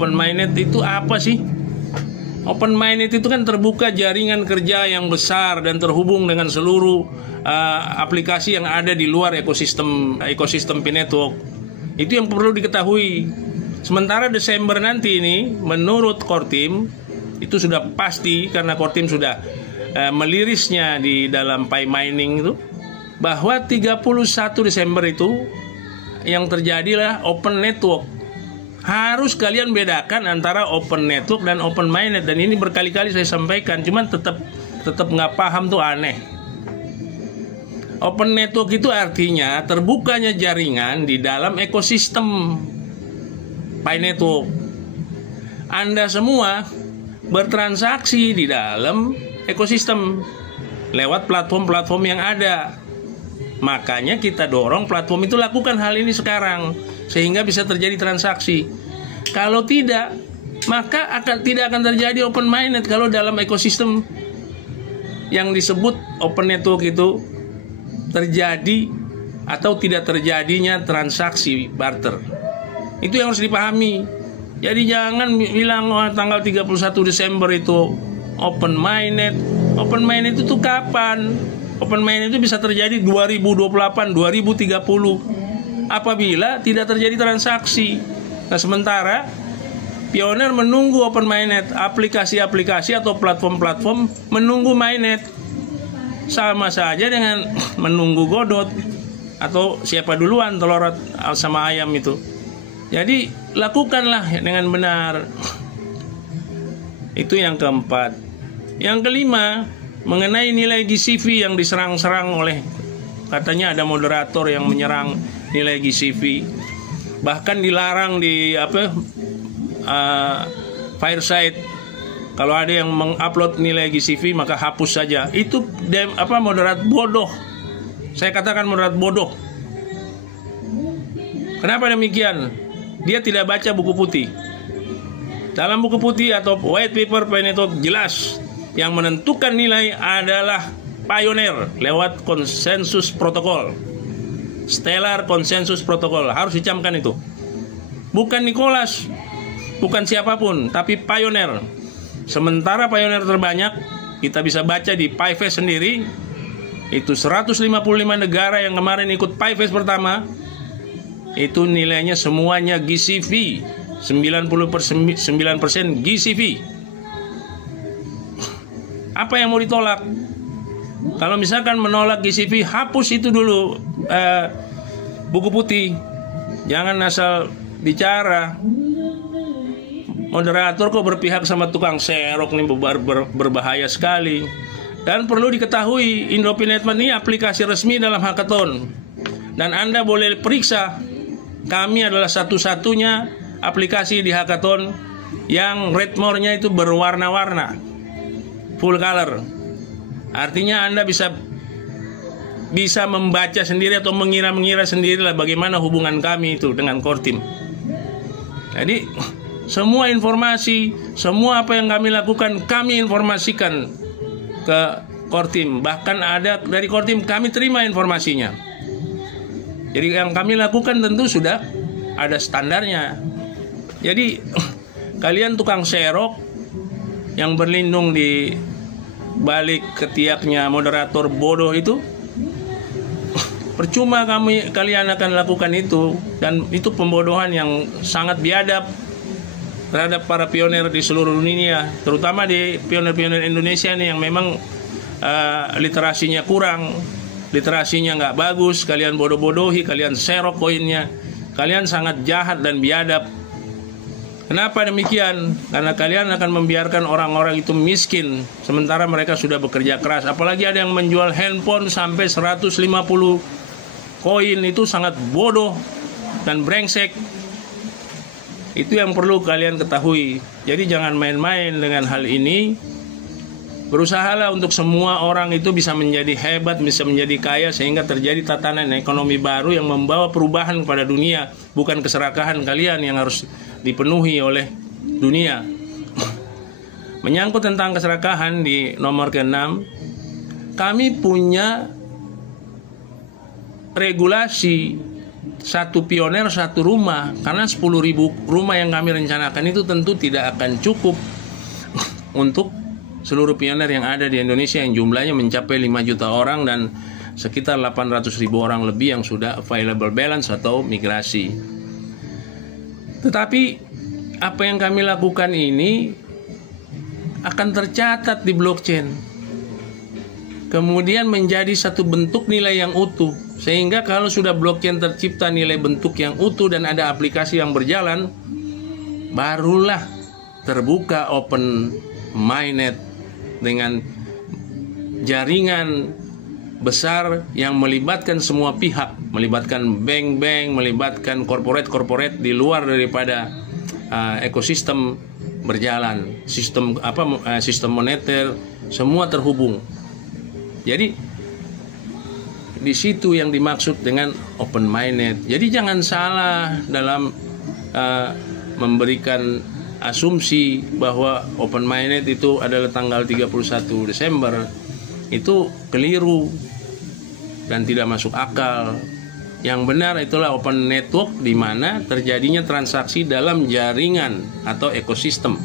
Open Mainnet itu apa sih? Open Mainnet itu kan terbuka jaringan kerja yang besar dan terhubung dengan seluruh aplikasi yang ada di luar ekosistem P-Network. Itu yang perlu diketahui. Sementara Desember nanti ini, menurut Kortim, itu sudah pasti karena Kortim sudah melirisnya di dalam PayMining itu, bahwa 31 Desember itu yang terjadilah Open Network. Harus kalian bedakan antara Open Network dan Open Mainnet. Dan ini berkali-kali saya sampaikan, cuman tetap nggak paham tuh, aneh. Open Network itu artinya terbukanya jaringan di dalam ekosistem PayNetwork. Anda semua bertransaksi di dalam ekosistem lewat platform-platform yang ada. Makanya kita dorong platform itu lakukan hal ini sekarang, sehingga bisa terjadi transaksi. Kalau tidak, maka tidak akan terjadi Open Mainnet kalau dalam ekosistem yang disebut Open Network itu terjadi atau tidak terjadinya transaksi barter. Itu yang harus dipahami. Jadi jangan bilang tanggal 31 Desember itu Open Mainnet. Open Mainnet itu kapan? Open Mainnet itu bisa terjadi 2028, 2030 apabila tidak terjadi transaksi. Nah, sementara Pioneer menunggu Open Mainnet, aplikasi-aplikasi atau platform-platform menunggu Mainnet. Sama saja dengan menunggu Godot atau siapa duluan telur sama ayam itu. Jadi lakukanlah dengan benar. Itu yang keempat. Yang kelima, mengenai nilai GCV yang diserang-serang oleh, katanya ada moderator yang menyerang nilai GCV, bahkan dilarang di Fireside. Kalau ada yang mengupload nilai GCV maka hapus saja. Itu moderat bodoh. Saya katakan moderat bodoh. Kenapa demikian? Dia tidak baca buku putih. Dalam buku putih atau white paper PayNetwork jelas yang menentukan nilai adalah Pioneer lewat konsensus protokol, Stellar Consensus Protocol. Harus dicamkan itu. Bukan Nicholas, bukan siapapun, tapi Pioneer. Sementara Pioneer terbanyak, kita bisa baca di PayFest sendiri, itu 155 negara yang kemarin ikut PayFest pertama, itu nilainya semuanya GCV, 99% GCV. Apa yang mau ditolak? Kalau misalkan menolak GCV, hapus itu dulu buku putih. Jangan asal bicara. Moderator kok berpihak sama tukang serok nih, berbahaya sekali. Dan perlu diketahui, Indopinetment ini aplikasi resmi dalam hackathon. Dan Anda boleh periksa, kami adalah satu-satunya aplikasi di hackathon yang redmore-nya itu berwarna-warna, full color. Artinya Anda bisa membaca sendiri atau mengira-mengira sendirilah bagaimana hubungan kami itu dengan Kortim. Jadi semua informasi, semua apa yang kami lakukan, kami informasikan ke Kortim. Bahkan ada dari Kortim kami terima informasinya. Jadi yang kami lakukan tentu sudah ada standarnya. Jadi kalian tukang serok yang berlindung di balik ketiaknya moderator bodoh itu, percuma kalian akan lakukan itu. Dan itu pembodohan yang sangat biadab terhadap para pionir di seluruh dunia, terutama di pionir-pionir Indonesia nih yang memang literasinya kurang, literasinya nggak bagus. Kalian bodoh-bodohi, kalian serok koinnya, kalian sangat jahat dan biadab. Kenapa demikian? Karena kalian akan membiarkan orang-orang itu miskin sementara mereka sudah bekerja keras. Apalagi ada yang menjual handphone sampai 150 koin, itu sangat bodoh dan brengsek. Itu yang perlu kalian ketahui. Jadi jangan main-main dengan hal ini. Berusahalah untuk semua orang itu bisa menjadi hebat, bisa menjadi kaya, sehingga terjadi tatanan ekonomi baru yang membawa perubahan pada dunia. Bukan keserakahan kalian yang harus dipenuhi oleh dunia. Menyangkut tentang keserakahan di nomor ke-6, kami punya regulasi satu pioner satu rumah, karena 10.000 rumah yang kami rencanakan itu tentu tidak akan cukup untuk seluruh pioner yang ada di Indonesia yang jumlahnya mencapai 5 juta orang dan sekitar 800.000 orang lebih yang sudah available balance atau migrasi. Tetapi apa yang kami lakukan ini akan tercatat di blockchain, kemudian menjadi satu bentuk nilai yang utuh. Sehingga kalau sudah blockchain tercipta nilai bentuk yang utuh dan ada aplikasi yang berjalan, barulah terbuka open mainnet dengan jaringan besar yang melibatkan semua pihak, melibatkan bank-bank, melibatkan korporat-korporat di luar daripada ekosistem berjalan, sistem moneter, semua terhubung. Jadi di situ yang dimaksud dengan open minded. Jadi jangan salah dalam memberikan asumsi bahwa open minded itu adalah tanggal 31 Desember. Itu keliru dan tidak masuk akal. Yang benar itulah open network, di mana terjadinya transaksi dalam jaringan atau ekosistem.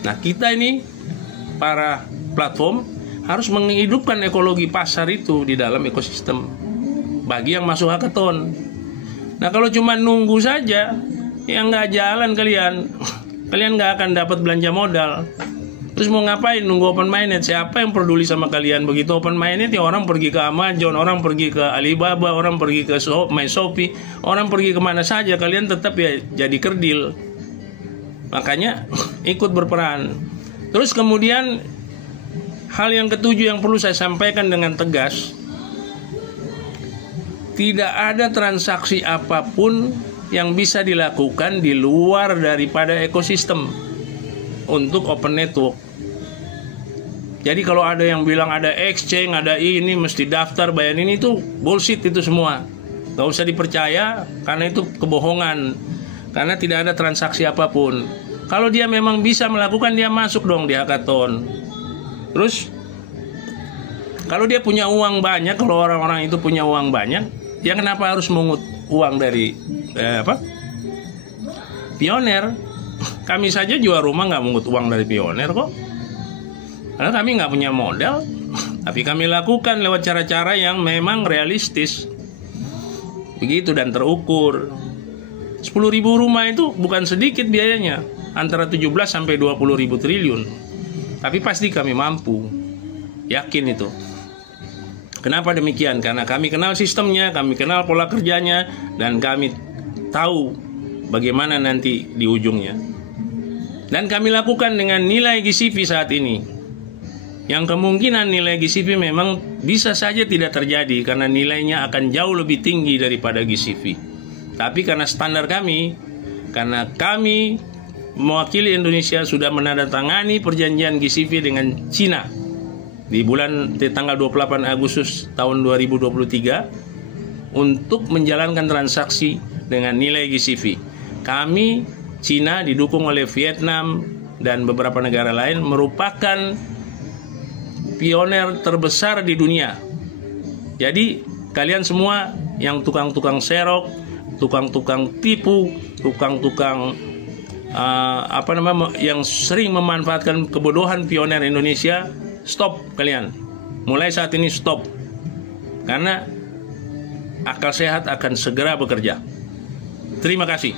Nah, kita ini para platform harus menghidupkan ekologi pasar itu di dalam ekosistem bagi yang masuk hackathon. Nah, kalau cuma nunggu saja, ya nggak jalan kalian nggak akan dapat belanja modal. Terus mau ngapain nunggu open minded? Siapa yang peduli sama kalian? Begitu open minded ya orang pergi ke Amazon, orang pergi ke Alibaba, orang pergi ke Shopee, orang pergi kemana saja. Kalian tetap ya jadi kerdil. Makanya ikut berperan. Terus kemudian hal yang ketujuh yang perlu saya sampaikan dengan tegas, tidak ada transaksi apapun yang bisa dilakukan di luar daripada ekosistem untuk open network. Jadi kalau ada yang bilang ada exchange, ada ini, mesti daftar, bayar ini, itu bullshit itu semua. Gak usah dipercaya karena itu kebohongan. Karena tidak ada transaksi apapun. Kalau dia memang bisa melakukan, dia masuk dong di hackathon. Terus kalau dia punya uang banyak, kalau orang-orang itu punya uang banyak, dia kenapa harus mengut uang dari pioner? Kami saja jual rumah nggak mengut uang dari pioner kok, karena kami nggak punya modal. Tapi kami lakukan lewat cara-cara yang memang realistis, begitu, dan terukur. 10.000 rumah itu bukan sedikit biayanya, antara 17 sampai 20.000 triliun. Tapi pasti kami mampu, yakin itu. Kenapa demikian? Karena kami kenal sistemnya, kami kenal pola kerjanya, dan kami tahu bagaimana nanti di ujungnya. Dan kami lakukan dengan nilai GCP saat ini, yang kemungkinan nilai GCP memang bisa saja tidak terjadi karena nilainya akan jauh lebih tinggi daripada GCP. Tapi karena standar kami, karena kami mewakili Indonesia sudah menandatangani perjanjian GCP dengan Cina di tanggal 28 Agustus tahun 2023 untuk menjalankan transaksi dengan nilai GCP. Kami, Cina didukung oleh Vietnam dan beberapa negara lain, merupakan pioner terbesar di dunia. Jadi kalian semua yang tukang-tukang serok, tukang-tukang tipu, tukang-tukang yang sering memanfaatkan kebodohan pioner Indonesia, stop kalian. Mulai saat ini stop. Karena akal sehat akan segera bekerja. Terima kasih.